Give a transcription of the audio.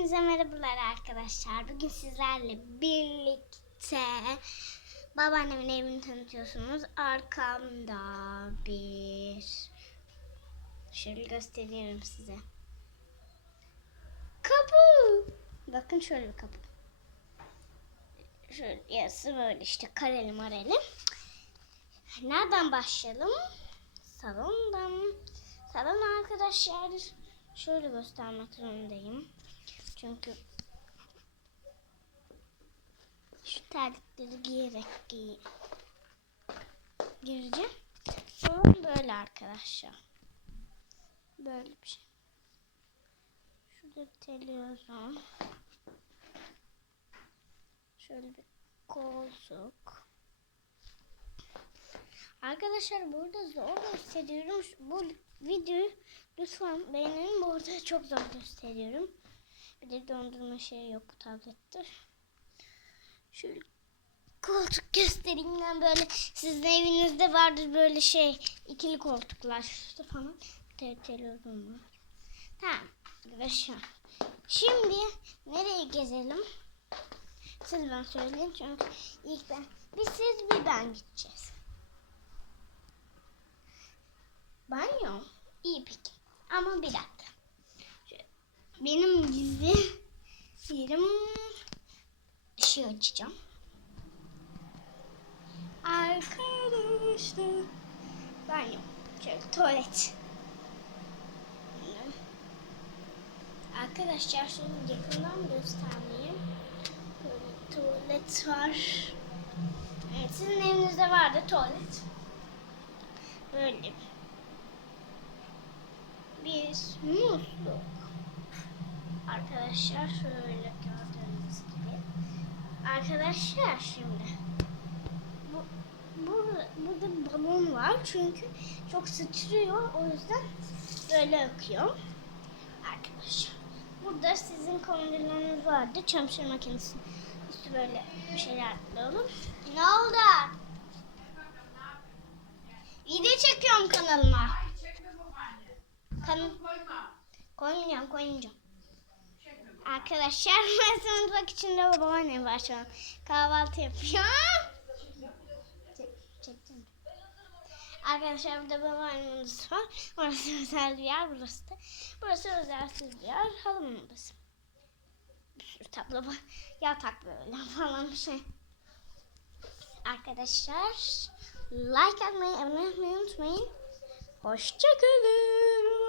Hepinize merhabalar arkadaşlar. Bugün sizlerle birlikte babaannemin evini tanıtıyorsunuz. Arkamda bir şöyle gösteriyorum size. Kapı. Bakın şöyle bir kapı. Şöyle yarısı böyle işte kareli mareli. Nereden başlayalım? Salondan. Salon arkadaşlar şöyle göstermek zorundayım. Çünkü şu terlikleri giyerek giy gireceğim. Salon böyle arkadaşlar. Böyle bir şey. Şurada bir televizyon. Şöyle bir koltuk. Arkadaşlar burada zor gösteriyorum. Bu videoyu lütfen beğenin. Bu arada çok zor gösteriyorum. Bir de dondurma şey yok bu tablette. Şöyle koltuk göstereyim ben böyle. Sizin evinizde vardır böyle şey ikili koltuklar işte falan. Te televizyon var. Tamam. Arkadaşlar. Şimdi nereye gezelim? Siz ben söyleyeyim çünkü ilk ben bir siz bir ben gideceğiz. Banyo. İyi peki. Ama bir dakika. Benim gizli yerim ışığı açacağım. Arkadaşlar. Banyo. Şöyle tuvalet. Arkadaşlar şimdi yakından göstereyim. Böyle tuvalet var. Evet, sizin evinizde vardı tuvalet. Böyle bir musluk. Arkadaşlar şöyle gördüğünüz gibi. Arkadaşlar şimdi bu, burada, burada balon var çünkü çok sıçrıyor o yüzden böyle akıyor. Arkadaşlar burada sizin komodinleriniz vardı. Çamaşır makinesi üstü böyle bir şeyler alalım. Ne oldu? Video çekiyorum kanalıma. Kan koymayacağım koymayacağım. Arkadaşlar mutfak içinde babaannem var şu an. Kahvaltı yapıyor. Arkadaşlar burada babaannemin odası var. Orası özel bir yer. Burası da. Burası özelsiz bir yer. Halımın odası. Bir sürü tablo var. Yatak böyle falan bir şey. Arkadaşlar like atmayı, abone olmayı unutmayın. Hoşçakalın.